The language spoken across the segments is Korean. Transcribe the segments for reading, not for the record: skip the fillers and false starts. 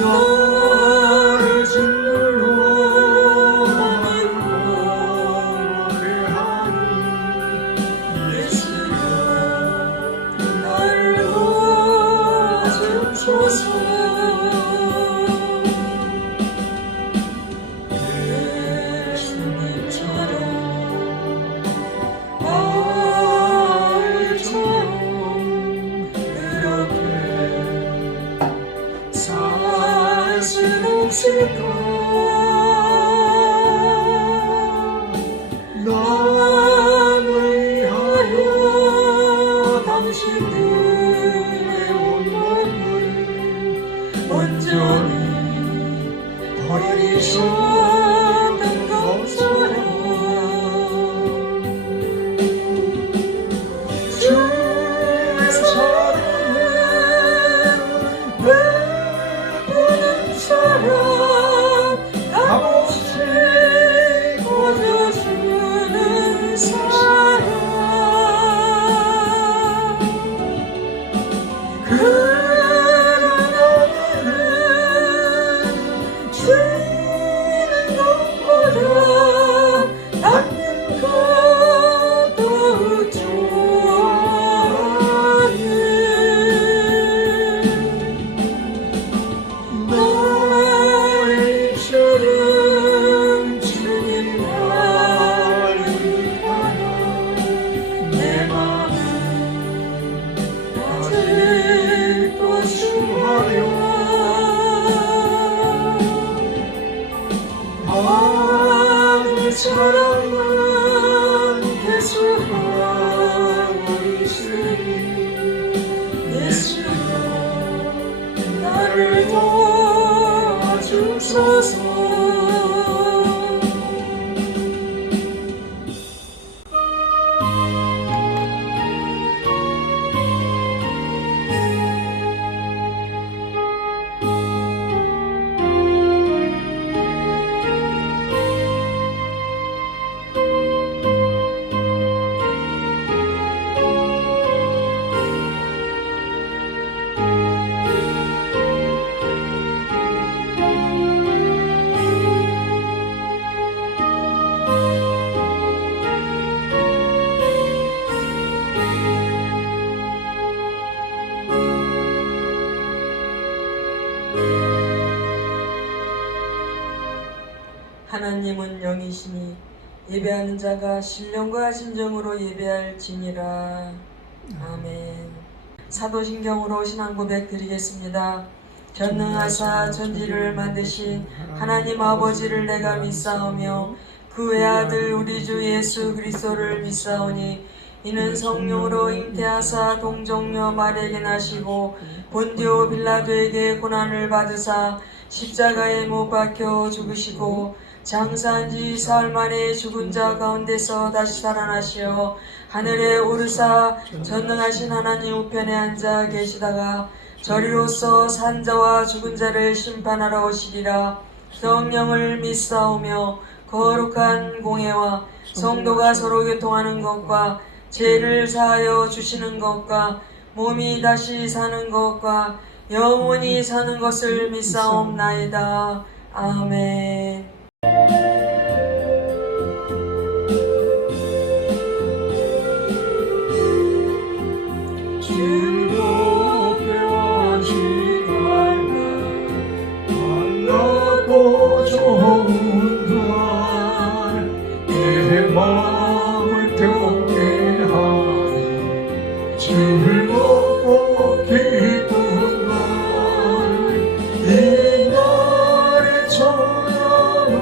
나를 진물로 노래하니 예수여 나를 도와주소서. 예수님처럼 바울처럼 그렇게 살 수는 없을까? 나를 위하여 당신들의 온몸을 온전히 버리셨던 것처럼 주의 사랑은 베푸는 사랑 값없이 거둬주는 사랑 그런 하늘은 주는 것보다 받는 것도 좋아해. 나의 입술은 주님 나를 위하여 내 맘은 아직도 추하여 하늘 사랑은 계속하고 있으니 예수여 나를 도와주소서. 하나님은 영이시니 예배하는 자가 신령과 진정으로 예배할지니라. 아멘. 사도신경으로 신앙 고백 드리겠습니다. 전능하사 천지를 만드신 하나님 아버지를 내가 믿사오며 그 외아들 우리 주 예수 그리스도를 믿사오니 이는 성령으로 잉태하사 동정녀 마리아에게 나시고 본디오 빌라도에게 고난을 받으사 십자가에 못 박혀 죽으시고 장사한 지 사흘 만에 죽은 자 가운데서 다시 살아나시어 하늘에 오르사 전능하신 하나님 우편에 앉아 계시다가 저리로서 산 자와 죽은 자를 심판하러 오시리라. 성령을 믿사오며 거룩한 공회와 성도가 서로 교통하는 것과 죄를 사하여 주시는 것과 몸이 다시 사는 것과 영원히 사는 것을 믿사옵나이다. 아멘. 즐겁게 하시달래 반갑고 좋은 날 내 마음을 태우게 하니 즐겁고 기쁜 날 이 날의 초연은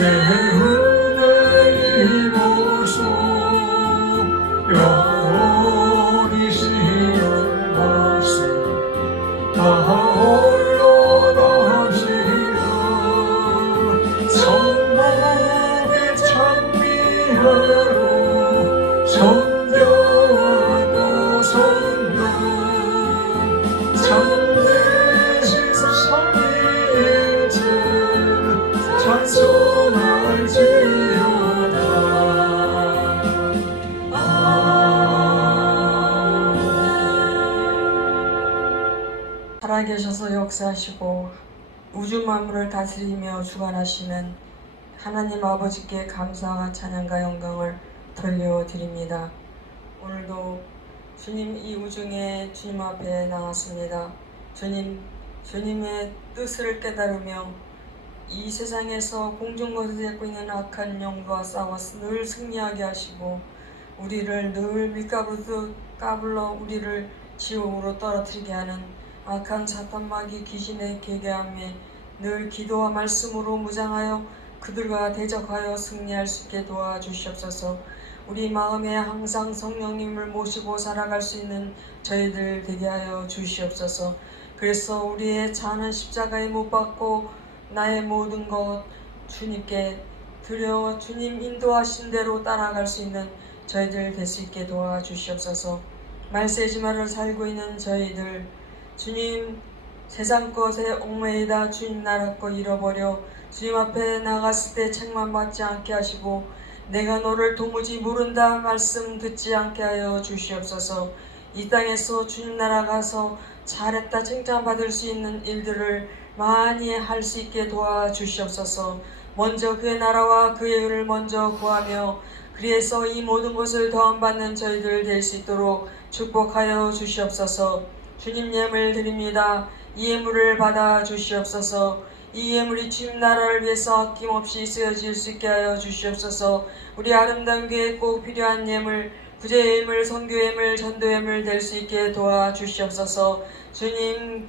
은혜 입어서 영원히 시연 말씀 다 올려다시라 성막에 찬미하러 성벽도 성령 참되신 삼위일체 찬송할지어다. 살아계셔서 역사하시고 우주 만물을 다스리며 주관하시는 하나님 아버지께 감사와 찬양과 영광을 돌려드립니다. 오늘도 주님 이 우중에 주님 앞에 나왔습니다. 주님의 뜻을 깨달으며 이 세상에서 공중곳에 잡고 있는 악한 영과 싸워 늘 승리하게 하시고 우리를 늘 밀가루도 까불러 우리를 지옥으로 떨어뜨리게 하는 악한 사탄마귀 귀신의 계계함에 늘 기도와 말씀으로 무장하여 그들과 대적하여 승리할 수 있게 도와주시옵소서. 우리 마음에 항상 성령님을 모시고 살아갈 수 있는 저희들 되게 하여 주시옵소서. 그래서 우리의 자는 십자가에 못 박고 나의 모든 것 주님께 드려 주님 인도하신 대로 따라갈 수 있는 저희들 될 수 있게 도와주시옵소서. 말세지마를 살고 있는 저희들 주님 세상 것에 얽매이다 주님 나라 것 잃어버려 주님 앞에 나갔을 때 책만 받지 않게 하시고 내가 너를 도무지 모른다 말씀 듣지 않게 하여 주시옵소서. 이 땅에서 주님 나라 가서 잘했다 칭찬받을 수 있는 일들을 많이 할 수 있게 도와주시옵소서. 먼저 그의 나라와 그의 의를 먼저 구하며 그래서 이 모든 것을 더함받는 저희들 될 수 있도록 축복하여 주시옵소서. 주님 예물 드립니다. 이 예물을 받아 주시옵소서. 이 예물이 주님 나라를 위해서 아낌없이 쓰여질 수 있게 하여 주시옵소서. 우리 아름다운 교회에 꼭 필요한 예물, 구제 예물, 선교 예물, 전도 예물 될 수 있게 도와주시옵소서. 주님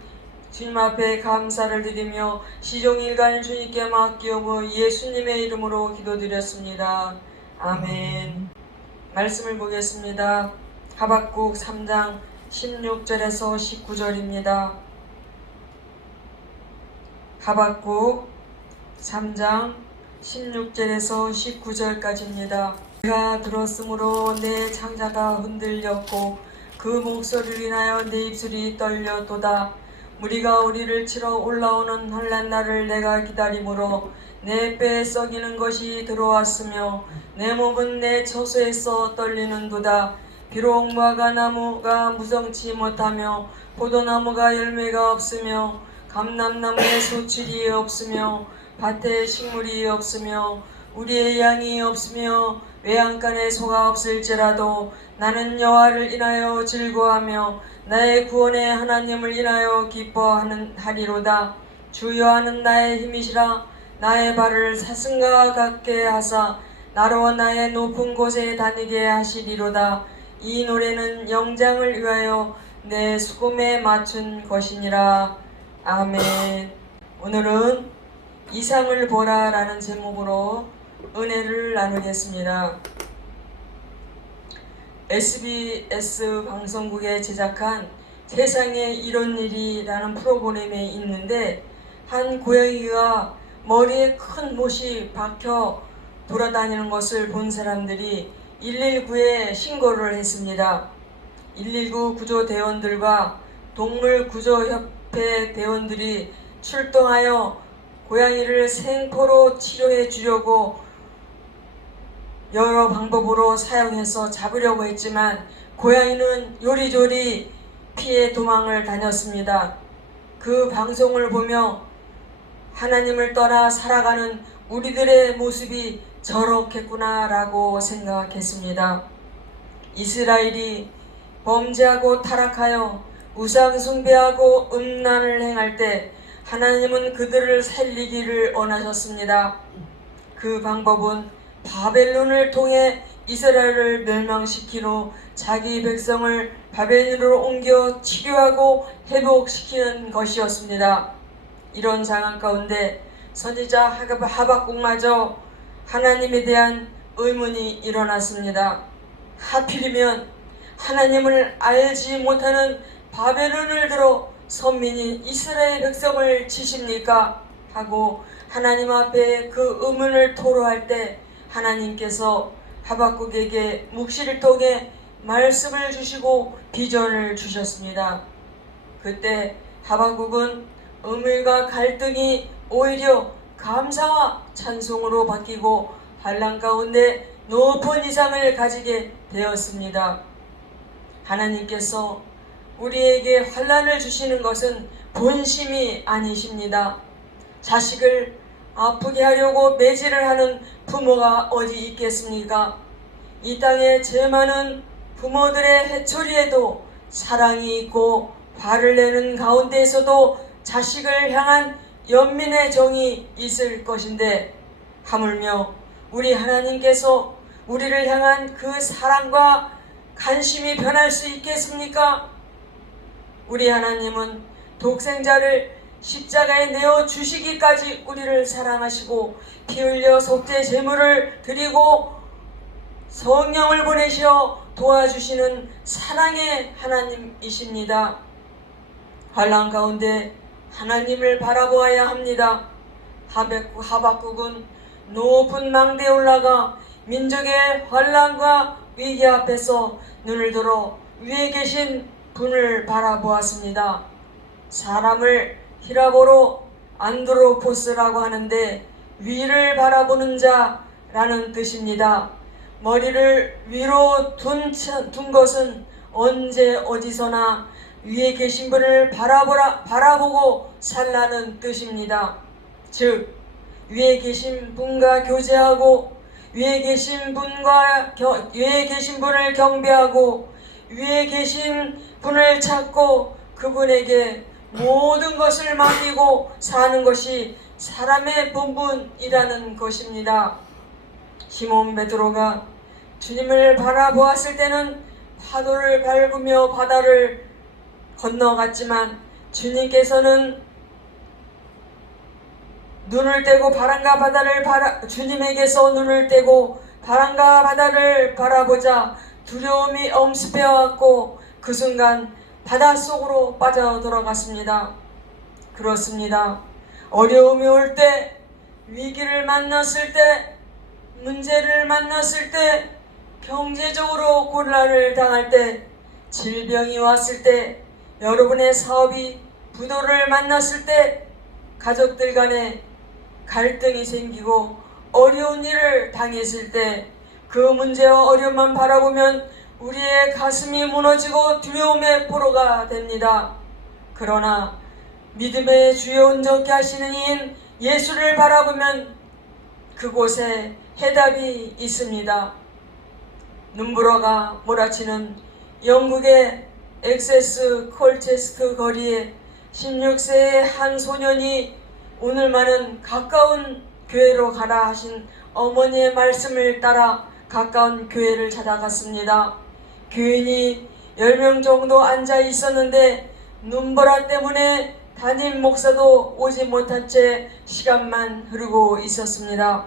앞에 감사를 드리며 시종일관 주님께 맡기오고 예수님의 이름으로 기도드렸습니다. 아멘. 말씀을 보겠습니다. 하박국 3장 16절에서 19절입니다. 하박국 3장 16절에서 19절까지입니다. 내가 들었으므로 내 창자가 흔들렸고 그 목소리를 인하여 내 입술이 떨렸도다. 무리가 우리를 치러 올라오는 환난 날을 내가 기다림으로 내 뼈에 썩이는 것이 들어왔으며 내 몸은 내 처소에서 떨리는도다. 비록 무화과나무가 무성치 못하며 포도나무가 열매가 없으며 감람나무에 소출이 없으며 밭에 식물이 없으며 우리의 양이 없으며 외양간에 소가 없을지라도 나는 여호와를 인하여 즐거워하며 나의 구원의 하나님을 인하여 기뻐하리로다. 주 여호와는 나의 힘이시라. 나의 발을 사슴과 같게 하사 나로 나의 높은 곳에 다니게 하시리로다. 이 노래는 영장을 위하여 내 수금에 맞춘 것이니라. 아멘. 오늘은 이상을 보라 라는 제목으로 은혜를 나누겠습니다. SBS 방송국에 제작한 세상에 이런 일이라는 프로그램에 있는데 한 고양이가 머리에 큰 못이 박혀 돌아다니는 것을 본 사람들이 119에 신고를 했습니다. 119 구조대원들과 동물구조협회 대원들이 출동하여 고양이를 생포로 치료해 주려고 여러 방법으로 사용해서 잡으려고 했지만 고양이는 요리조리 피해 도망을 다녔습니다. 그 방송을 보며 하나님을 떠나 살아가는 우리들의 모습이 저렇겠구나 라고 생각했습니다. 이스라엘이 범죄하고 타락하여 우상 숭배하고 음란을 행할 때 하나님은 그들을 살리기를 원하셨습니다. 그 방법은 바벨론을 통해 이스라엘을 멸망시킨 후 자기 백성을 바벨론으로 옮겨 치료하고 회복시키는 것이었습니다. 이런 상황 가운데 선지자 하박국마저 하나님에 대한 의문이 일어났습니다. 하필이면 하나님을 알지 못하는 바벨론을 들어 선민인 이스라엘 백성을 치십니까? 하고 하나님 앞에 그 의문을 토로할 때 하나님께서 하박국에게 묵시를 통해 말씀을 주시고 비전을 주셨습니다. 그때 하박국은 의문과 갈등이 오히려 감사와 찬송으로 바뀌고 환난 가운데 높은 이상을 가지게 되었습니다. 하나님께서 우리에게 환난을 주시는 것은 본심이 아니십니다. 자식을 아프게 하려고 매질을 하는 부모가 어디 있겠습니까? 이 땅에 죄 많은 부모들의 해초리에도 사랑이 있고 화를 내는 가운데에서도 자식을 향한 연민의 정이 있을 것인데 하물며 우리 하나님께서 우리를 향한 그 사랑과 관심이 변할 수 있겠습니까? 우리 하나님은 독생자를 십자가에 내어 주시기까지 우리를 사랑하시고 피 흘려 속죄 제물을 드리고 성령을 보내시어 도와주시는 사랑의 하나님이십니다. 환난 가운데 하나님을 바라보아야 합니다. 하박국은 높은 망대에 올라가 민족의 환난과 위기 앞에서 눈을 들어 위에 계신 분을 바라보았습니다. 사람을 히라보로 안드로포스라고 하는데 위를 바라보는 자라는 뜻입니다. 머리를 위로 둔 것은 언제 어디서나 위에 계신 분을 바라보고 살라는 뜻입니다. 즉 위에 계신 분과 교제하고 위에 계신 분을 경배하고 위에 계신 분을 찾고 그분에게 모든 것을 맡기고 사는 것이 사람의 본분이라는 것입니다. 시몬 베드로가 주님을 바라보았을 때는 파도를 밟으며 바다를 건너갔지만 주님께서는 주님에게서 눈을 떼고 바람과 바다를 바라보자 두려움이 엄습해왔고 그 순간 바닷속으로 빠져들어갔습니다. 그렇습니다. 어려움이 올 때, 위기를 만났을 때, 문제를 만났을 때, 경제적으로 곤란을 당할 때, 질병이 왔을 때, 여러분의 사업이 부도를 만났을 때, 가족들 간에 갈등이 생기고 어려운 일을 당했을 때 그 문제와 어려움만 바라보면 우리의 가슴이 무너지고 두려움의 포로가 됩니다. 그러나 믿음의 주요 온전케 하시는 이인 예수를 바라보면 그곳에 해답이 있습니다. 눈보라가 몰아치는 영국의 엑세스 콜체스트 거리에 16세의 한 소년이 오늘만은 가까운 교회로 가라 하신 어머니의 말씀을 따라 가까운 교회를 찾아갔습니다. 교인이 10명 정도 앉아 있었는데 눈보라 때문에 담임 목사도 오지 못한 채 시간만 흐르고 있었습니다.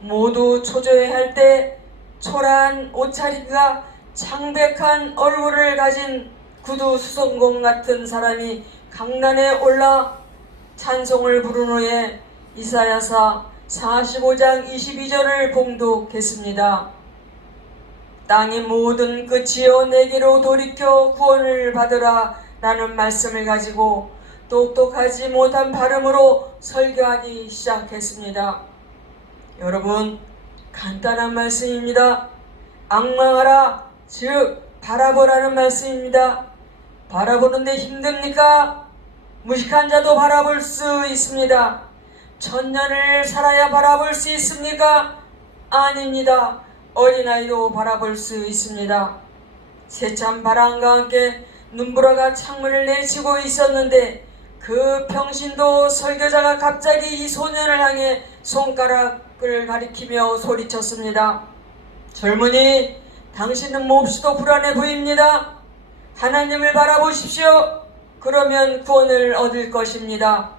모두 초조해할 때 초라한 옷차림과 창백한 얼굴을 가진 구두 수성공 같은 사람이 강단에 올라 찬송을 부른 후에 이사야서 45장 22절을 봉독했습니다. 땅의 모든 끝이여 내게로 돌이켜 구원을 받으라 라는 말씀을 가지고 똑똑하지 못한 발음으로 설교하기 시작했습니다. 여러분, 간단한 말씀입니다. 앙망하라, 즉 바라보라는 말씀입니다. 바라보는데 힘듭니까? 무식한 자도 바라볼 수 있습니다. 천년을 살아야 바라볼 수 있습니까? 아닙니다. 어린아이도 바라볼 수 있습니다. 세찬 바람과 함께 눈보라가 창문을 내치고 있었는데 그 평신도 설교자가 갑자기 이 소년을 향해 손가락을 가리키며 소리쳤습니다. 젊은이, 당신은 몹시도 불안해 보입니다. 하나님을 바라보십시오. 그러면 구원을 얻을 것입니다.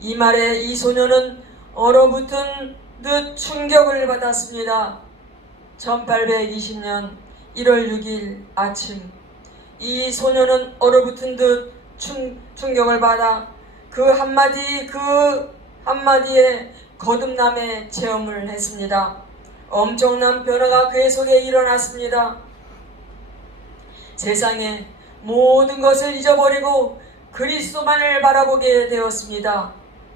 이 말에 이 소녀는 얼어붙은 듯 충격을 받았습니다. 1820년 1월 6일 아침, 이 소녀는 얼어붙은 듯 충격을 받아 그 한마디에 거듭남의 체험을 했습니다. 엄청난 변화가 그의 속에 일어났습니다. 세상의 모든 것을 잊어버리고 그리스도만을 바라보게 되었습니다.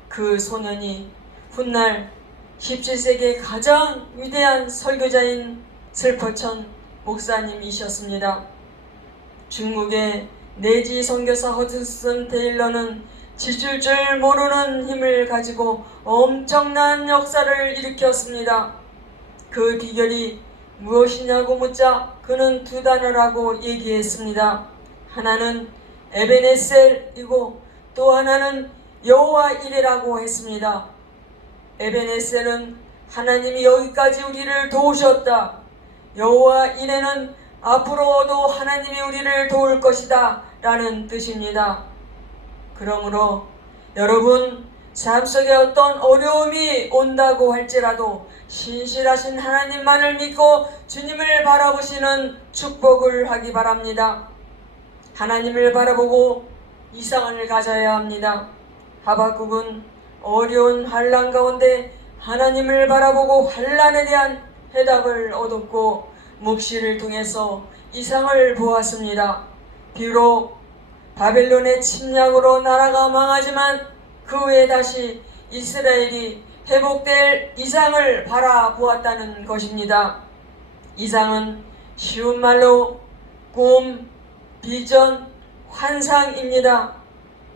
그 소년이 훗날 17세기의 가장 위대한 설교자인 슬퍼천 목사님이셨습니다. 중국의 내지 선교사 허드슨 테일러는 지칠 줄 모르는 힘을 가지고 엄청난 역사를 일으켰습니다. 그 비결이 무엇이냐고 묻자 그는 두 단어라고 얘기했습니다. 하나는 에베네셀이고 또 하나는 여호와 이레라고 했습니다. 에베네셀은 하나님이 여기까지 우리를 도우셨다. 여호와 이레는 앞으로도 하나님이 우리를 도울 것이다 라는 뜻입니다. 그러므로 여러분, 삶 속에 어떤 어려움이 온다고 할지라도 신실하신 하나님만을 믿고 주님을 바라보시는 축복을 하기 바랍니다. 하나님을 바라보고 이상을 가져야 합니다. 하박국은 어려운 환난 가운데 하나님을 바라보고 환난에 대한 해답을 얻었고 묵시를 통해서 이상을 보았습니다. 비록 바벨론의 침략으로 나라가 망하지만 그 후에 다시 이스라엘이 회복될 이상을 바라보았다는 것입니다. 이상은 쉬운 말로 꿈, 비전, 환상입니다.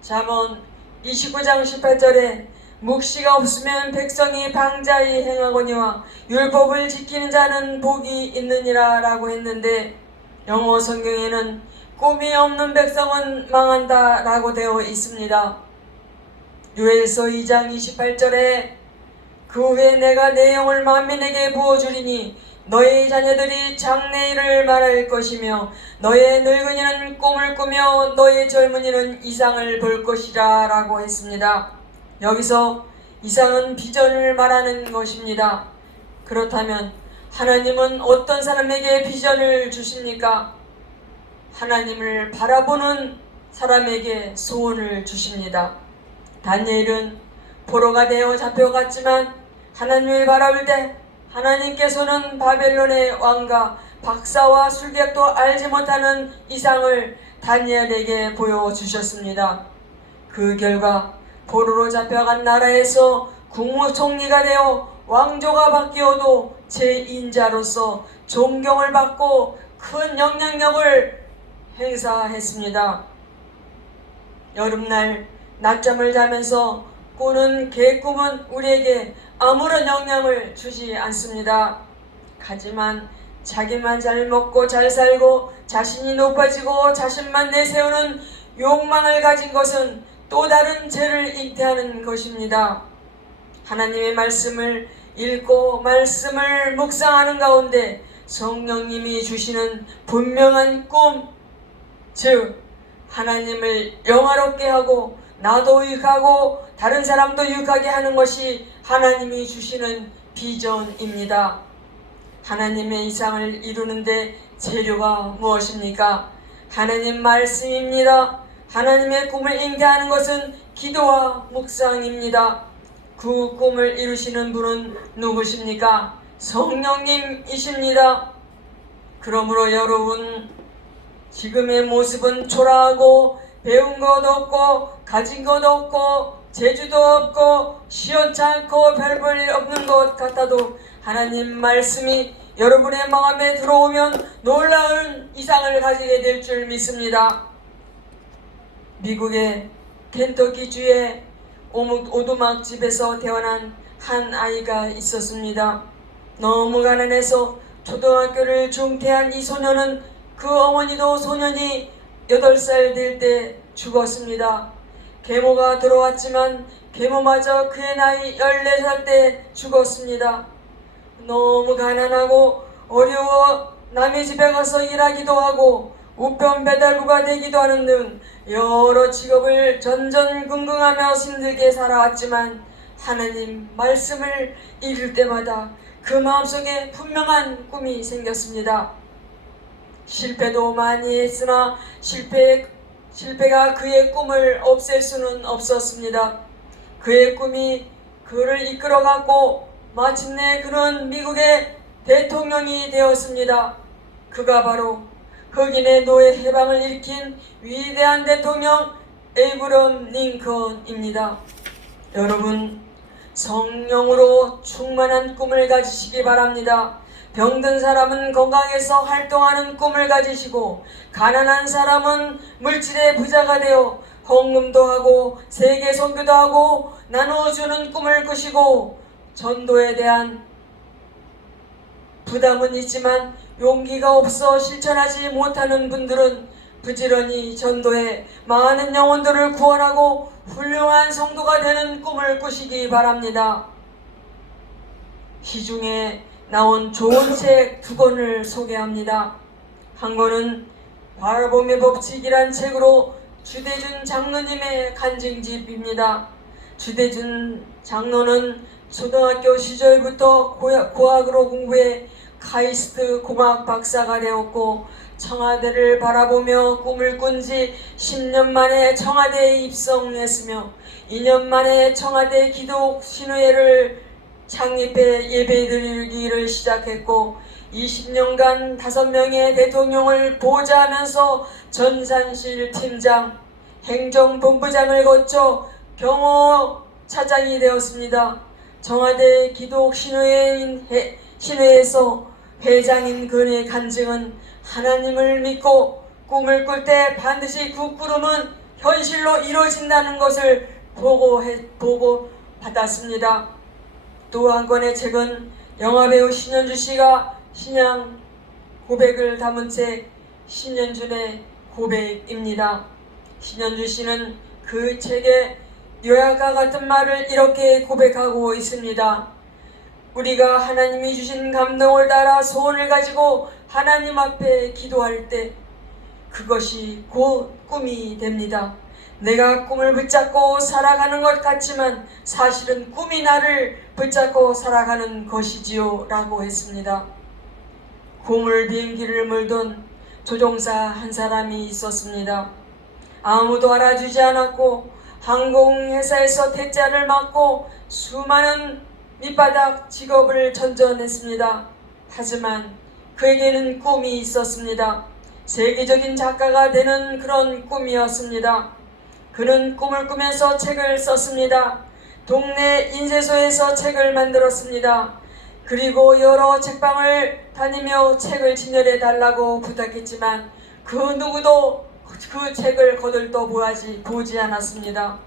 잠언 29장 18절에 묵시가 없으면 백성이 방자히 행하거니와 율법을 지키는 자는 복이 있느니라 라고 했는데, 영어 성경에는 꿈이 없는 백성은 망한다 라고 되어 있습니다. 요엘서 2장 28절에 그 후에 내가 내 영을 만민에게 부어주리니 너의 자녀들이 장래일을 말할 것이며 너의 늙은이는 꿈을 꾸며 너의 젊은이는 이상을 볼 것이라 라고 했습니다. 여기서 이상은 비전을 말하는 것입니다. 그렇다면 하나님은 어떤 사람에게 비전을 주십니까? 하나님을 바라보는 사람에게 소원을 주십니다. 다니엘은 포로가 되어 잡혀갔지만 하나님을 바라볼 때 하나님께서는 바벨론의 왕과 박사와 술객도 알지 못하는 이상을 다니엘에게 보여주셨습니다. 그 결과 포로로 잡혀간 나라에서 국무총리가 되어 왕조가 바뀌어도 제2인자로서 존경을 받고 큰 영향력을 행사했습니다. 여름날 낮잠을 자면서 꾸는 개꿈은 우리에게 아무런 영향을 주지 않습니다. 하지만 자기만 잘 먹고 잘 살고 자신이 높아지고 자신만 내세우는 욕망을 가진 것은 또 다른 죄를 잉태하는 것입니다. 하나님의 말씀을 읽고 말씀을 묵상하는 가운데 성령님이 주시는 분명한 꿈, 즉 하나님을 영화롭게 하고 나도 유익하고 다른 사람도 유익하게 하는 것이 하나님이 주시는 비전입니다. 하나님의 이상을 이루는데 재료가 무엇입니까? 하나님 말씀입니다. 하나님의 꿈을 잉태하는 것은 기도와 묵상입니다. 그 꿈을 이루시는 분은 누구십니까? 성령님이십니다. 그러므로 여러분, 지금의 모습은 초라하고 배운 것 없고 가진 것 없고 재주도 없고 시원찮고 별 볼 일 없는 것 같아도 하나님 말씀이 여러분의 마음에 들어오면 놀라운 이상을 가지게 될 줄 믿습니다. 미국의 켄터키주의 오두막집에서 태어난 한 아이가 있었습니다. 너무 가난해서 초등학교를 중퇴한 이 소녀는 그 어머니도 소년이 8살 될 때 죽었습니다. 계모가 들어왔지만 계모마저 그의 나이 14살 때 죽었습니다. 너무 가난하고 어려워 남의 집에 가서 일하기도 하고 우편 배달부가 되기도 하는 등 여러 직업을 전전긍긍하며 힘들게 살아왔지만 하나님 말씀을 읽을 때마다 그 마음속에 분명한 꿈이 생겼습니다. 실패도 많이 했으나 실패가 그의 꿈을 없앨 수는 없었습니다. 그의 꿈이 그를 이끌어갔고 마침내 그는 미국의 대통령이 되었습니다. 그가 바로 흑인의 노예 해방을 일으킨 위대한 대통령 에이브럼 링컨입니다. 여러분, 성령으로 충만한 꿈을 가지시기 바랍니다. 병든 사람은 건강해서 활동하는 꿈을 가지시고 가난한 사람은 물질의 부자가 되어 헌금도 하고 세계 선교도 하고 나눠주는 꿈을 꾸시고 전도에 대한 부담은 있지만 용기가 없어 실천하지 못하는 분들은 부지런히 전도해 많은 영혼들을 구원하고 훌륭한 성도가 되는 꿈을 꾸시기 바랍니다. 시중에 나온 좋은 책 2권을 소개합니다. 한 권은 바라봄의 법칙이란 책으로 주대준 장로님의 간증집입니다. 주대준 장로는 초등학교 시절부터 고학으로 공부해 카이스트 공학 박사가 되었고 청와대를 바라보며 꿈을 꾼 지 10년 만에 청와대에 입성했으며 2년 만에 청와대 기독 신우회를 창립해 예배드리기를 시작했고 20년간 5명의 대통령을 보좌하면서 전산실 팀장, 행정본부장을 거쳐 경호차장이 되었습니다. 청와대 기독 신우회에서 회장인 그의 간증은 하나님을 믿고 꿈을 꿀 때 반드시 그 꾸름은 현실로 이루어진다는 것을 보고 받았습니다. 또 한 권의 책은 영화배우 신현주 씨가 신앙 고백을 담은 책 신현준의 고백입니다. 신현주 씨는 그 책에 요약과 같은 말을 이렇게 고백하고 있습니다. 우리가 하나님이 주신 감동을 따라 소원을 가지고 하나님 앞에 기도할 때 그것이 곧 꿈이 됩니다. 내가 꿈을 붙잡고 살아가는 것 같지만 사실은 꿈이 나를 붙잡고 살아가는 것이지요 라고 했습니다. 고물 비행기를 몰던 조종사 한 사람이 있었습니다. 아무도 알아주지 않았고 항공회사에서 대자를 맡고 수많은 밑바닥 직업을 전전했습니다. 하지만 그에게는 꿈이 있었습니다. 세계적인 작가가 되는 그런 꿈이었습니다. 그는 꿈을 꾸면서 책을 썼습니다. 동네 인쇄소에서 책을 만들었습니다. 그리고 여러 책방을 다니며 책을 진열해 달라고 부탁했지만 그 누구도 그 책을 거들떠 보지 않았습니다.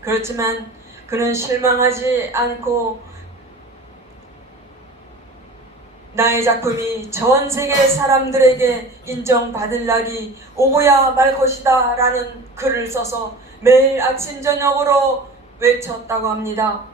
그렇지만 그는 실망하지 않고 나의 작품이 전 세계 사람들에게 인정받을 날이 오고야 말 것이다 라는 글을 써서 매일 아침 저녁으로 외쳤다고 합니다.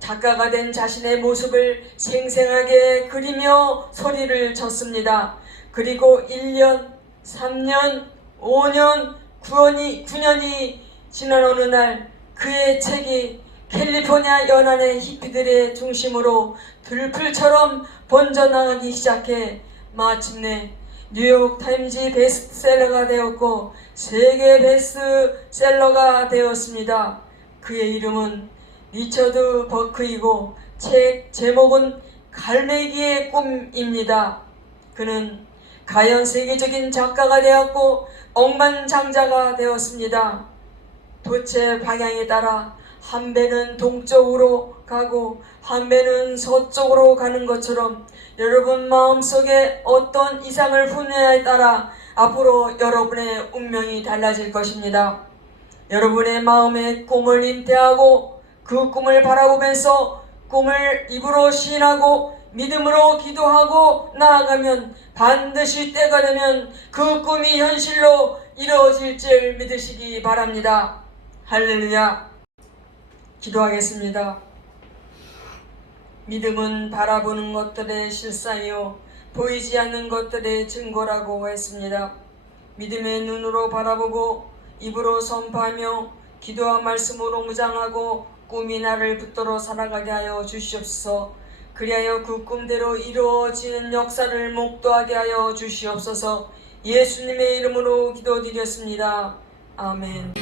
작가가 된 자신의 모습을 생생하게 그리며 소리를 쳤습니다. 그리고 1년, 3년, 5년, 9년이 지난 어느 날 그의 책이 캘리포니아 연안의 히피들의 중심으로 들풀처럼 번져나가기 시작해 마침내 뉴욕타임즈 베스트셀러가 되었고 세계 베스트셀러가 되었습니다. 그의 이름은 리처드 버크이고 책 제목은 갈매기의 꿈입니다. 그는 가연 세계적인 작가가 되었고 억만장자가 되었습니다. 도체 방향에 따라 한 배는 동쪽으로 가고 한 배는 서쪽으로 가는 것처럼 여러분 마음속에 어떤 이상을 품느냐에 따라 앞으로 여러분의 운명이 달라질 것입니다. 여러분의 마음에 꿈을 잉태하고 그 꿈을 바라보면서 꿈을 입으로 시인하고 믿음으로 기도하고 나아가면 반드시 때가 되면 그 꿈이 현실로 이루어질 줄 믿으시기 바랍니다. 할렐루야. 기도하겠습니다. 믿음은 바라보는 것들의 실상이요 보이지 않는 것들의 증거라고 했습니다. 믿음의 눈으로 바라보고 입으로 선포하며 기도와 말씀으로 무장하고 꿈이 나를 붙들어 살아가게 하여 주시옵소서. 그리하여 그 꿈대로 이루어지는 역사를 목도하게 하여 주시옵소서. 예수님의 이름으로 기도드렸습니다. 아멘.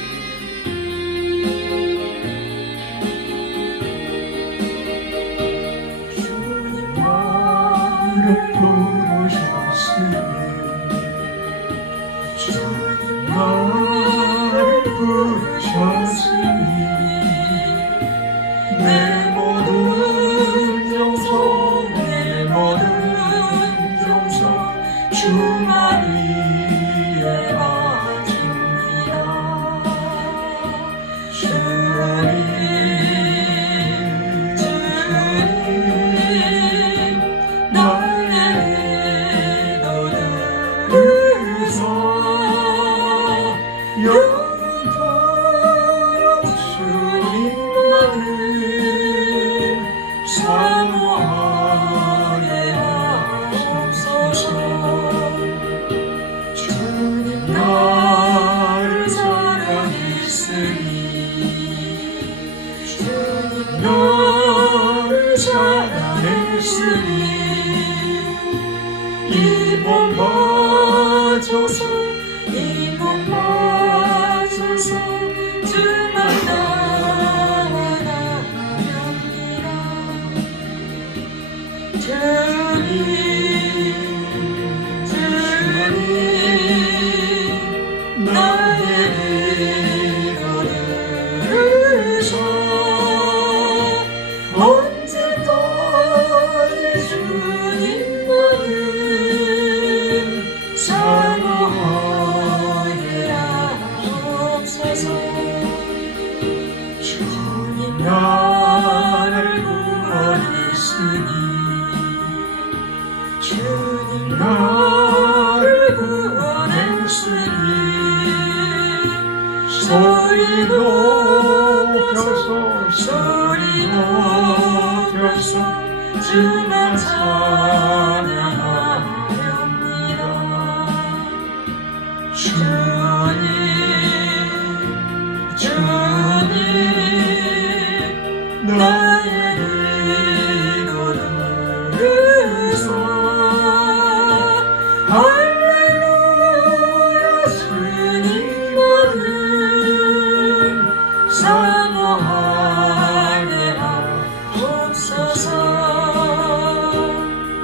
주님 나를 부르셨으니 주님 나를 부르셨으니 내 모든 정성 내 모든 정성 주만 위에 바칩니다. 주님 나의 너들에서 영원토록 주님만을 사모하게 하옵소서. 주님 나를 사랑했으니 주님 나를 사랑했으니 이 몸 바쳐서 주만 따라갑니다. 주님 나의 너들에서 언제까지 주님만을 사모하게 하옵소서. 주님 나를 구원했으니 주님 나를 구원했으니 소리 높여서 주만 찬양하렵니다. 주님 나의 너들에서 할렐루야 주님만을 사모하게 하옵소서.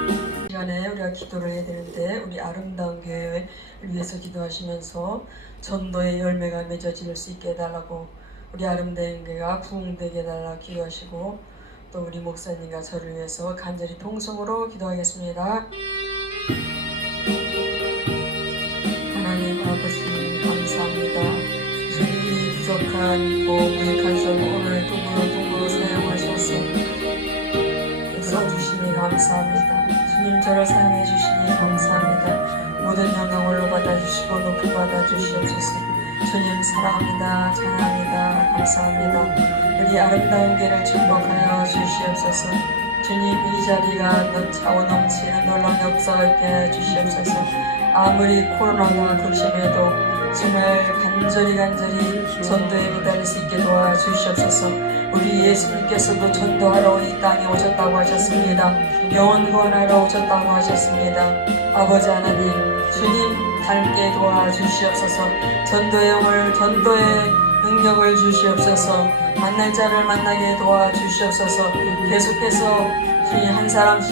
이 시간에 우리가 기도를 해야 되는데 우리 아름다운 교회를 위해서 기도하시면서 전도의 열매가 맺어질 수 있게 해달라고 우리 아름다운 교회가 부흥되게 해달라고 기도하시고 또 우리 목사님과 저를 위해서 간절히 통성으로 기도하겠습니다. 하나님 아버지 감사합니다. 주님이 부족한 무익한 삶을 오늘 둥그러 사용하셔서 써주시니 감사합니다. 주님 저를 사용해 주시니 감사합니다. 모든 영광을 받아주시고 높이 받아주시옵소서. 주님 사랑합니다. 찬양합니다. 감사합니다. 우리 아름다운 길을 축복하여 주시옵소서. 주님 이 자리가 차고 넘치는 놀라운 역사가 있게 해 주시옵소서. 아무리 코로나가 극심해도 정말 간절히 전도에 매달릴 수 있게 도와주시옵소서. 우리 예수님께서도 전도하러 이 땅에 오셨다고 하셨습니다. 영혼 구원하러 오셨다고 하셨습니다. 아버지 하나님 주님 닮게 도와주시옵소서. 전도의 능력을 주시옵소서. 만날 자를 만나게 도와주시옵소서. 계속해서 주님 한 사람씩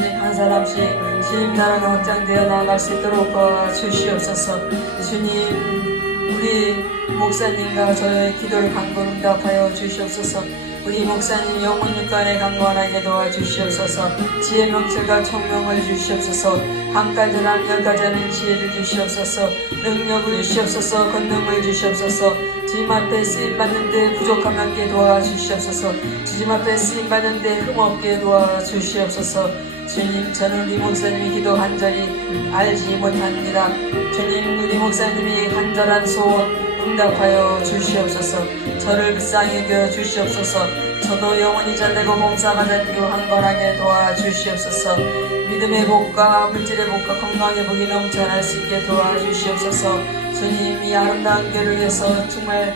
주님 나라가 확장되어 나아갈 수 있도록 도와주시옵소서. 주님 우리 목사님과 저의 기도를 간구를 응답하여 주시옵소서. 우리 목사님 영혼 육간에 강건하게 도와주시옵소서. 지혜 명철과 총명을 주시옵소서. 한 가지랑 열 가지는 지혜를 주시옵소서. 능력을 주시옵소서. 권능을 주시옵소서. 주님 앞에 쓰임받는데 부족함 없게 도와주시옵소서. 주님 앞에 쓰임받는데 흠없게 도와주시옵소서. 주님 저는 우리 목사님이 기도 간절히 알지 못합니다. 주님 우리 목사님이 간절한 소원 응답하여 주시옵소서. 저를 불쌍히 여겨 주시옵소서. 저도 영원히 잘되고 봉사가 되고 한건하게 도와주시옵소서. 믿음의 복과 물질의 복과 건강의 복이 넘쳐날 수 있게 도와주시옵소서. 주님, 이 아름다운 교회를 위해서 정말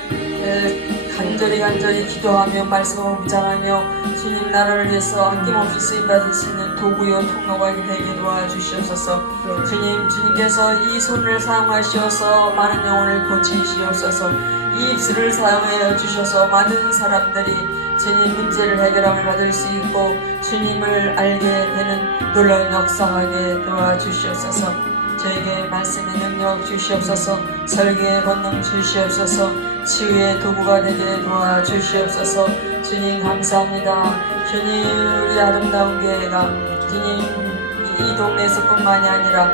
간절히 기도하며 말씀을 묵상하며 주님 나라를 위해서 아낌없이 쓰임받을 수 있는 도구요 통로가 되게 도와주시옵소서. 주님께서 이 손을 사용하시어서 많은 영혼을 고치시옵소서. 이 입술을 사용하여 주셔서 많은 사람들이 주님 문제를 해결함을 받을 수 있고 주님을 알게 되는 놀라운 역사하게 도와주시옵소서. 저에게 말씀의 능력 주시옵소서. 설계의 권능 주시옵소서. 치유의 도구가 되게 도와주시옵소서. 주님 감사합니다. 주님, 우리 아름다운 교회가 주님 이 동네에서뿐만이 아니라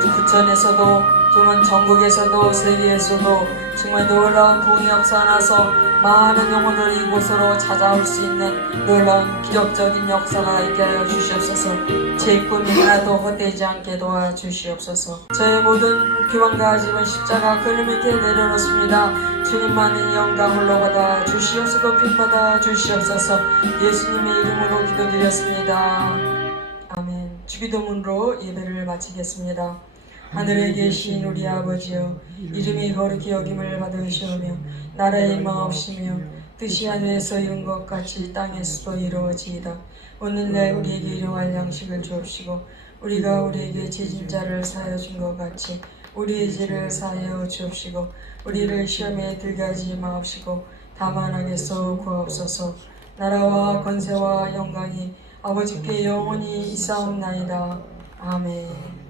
부천에서도 정말 전국에서도 세계에서도 정말 놀라운 부흥이 역사나서 많은 영혼들이 이곳으로 찾아올 수 있는 놀라운 기적적인 역사가 있게 하여 주시옵소서. 제 꿈이 하나도 헛되지 않게 도와주시옵소서. 저의 모든 기원과 집은 십자가 그늘 밑에 내려놓습니다. 주님만이 영광을 받아 주시옵소서. 높임 받아 주시옵소서. 예수님의 이름으로 기도드렸습니다. 아멘. 주기도문으로 예배를 마치겠습니다. 하늘에 계신 우리 아버지여, 이름이 거룩히 여김을 받으시오며 나라의 임하옵시며 뜻이 하늘에서 이룬 것 같이 땅에서도 이루어지이다. 오늘날 우리에게 일용할 양식을 주옵시고 우리가 우리에게 죄진 자를 사하여 준 것 같이 우리의 죄를 사하여 주옵시고 우리를 시험에 들게 하지 마옵시고 다만 악에서 구하옵소서. 나라와 권세와 영광이 아버지께 영원히 있사옵나이다. 아멘.